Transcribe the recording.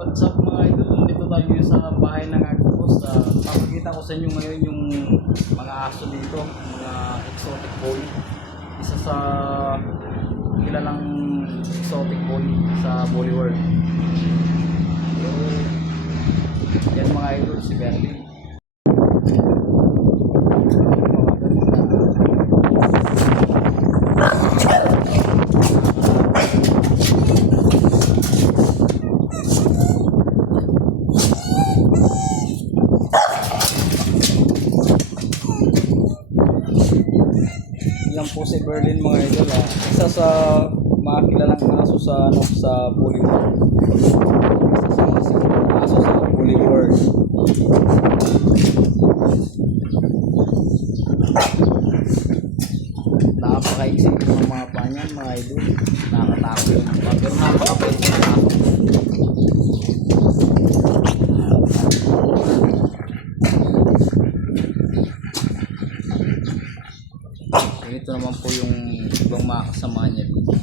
What's up mga idol? Dito tayo ngayon sa bahay ng Agros. Papakita ko sa inyo ngayon yung mga aso dito, mga exotic bully. Isa sa kilalang exotic bully sa Bully World. So, yan mga idol, si Berlin. Yan po si Berlin mga idol, isa sa mga kilalang aso sa Bully World. Isa sa aso sa Bully World. Napaka-exit ng mga panyan mga idol. Nakakatakot yung mga, pero napaka-pwede ng aso. Ito naman po yung ibang mga kasama niya dito.